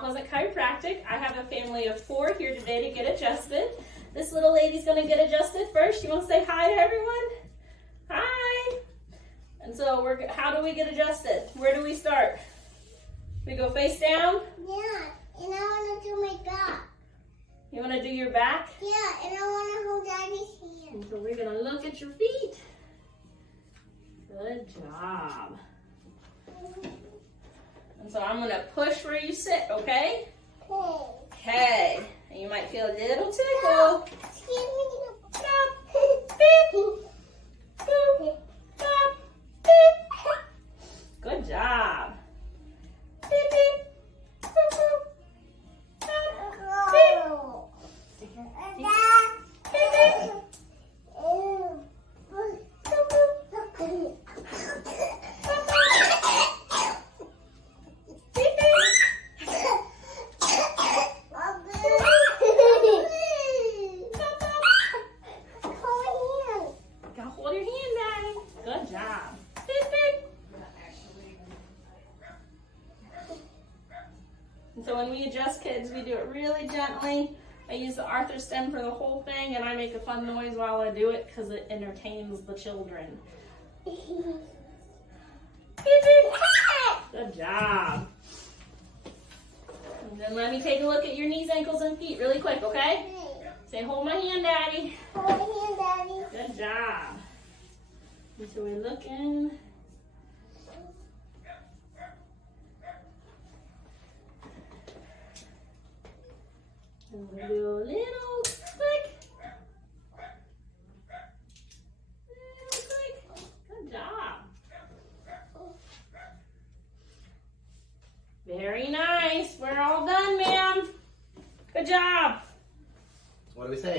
Pleasant Chiropractic. I have a family of 4 here today to get adjusted. This little lady's gonna get adjusted first. You wanna say hi to everyone? Hi! And so how do we get adjusted? Where do we start? We go face down? Yeah, and I wanna do my back. You wanna do your back? Yeah, and I wanna hold Daddy's hand. And so we're gonna look at your feet. Good job. And so I'm gonna push where you sit, okay? Okay. Okay. And you might feel a little tickle. Excuse me. Stop. Beep. Boop. Stop. Beep. Good job. Beep, beep. Boop, boop. Stop. Beep. Beep, beep. Boop, boop. Hold your hand, Daddy. Good job. Beep, beep. And so when we adjust kids, we do it really gently. I use the Arthur stem for the whole thing, and I make a fun noise while I do it because it entertains the children. Beep, beep. Good job. And then let me take a look at your knees, ankles, and feet really quick, okay? Say, hold my hand, Daddy. Hold my hand, Daddy. Good job. And so we're looking. And we'll do a little click. Little click. Good job. Very nice. We're all done, ma'am. Good job. What do we say?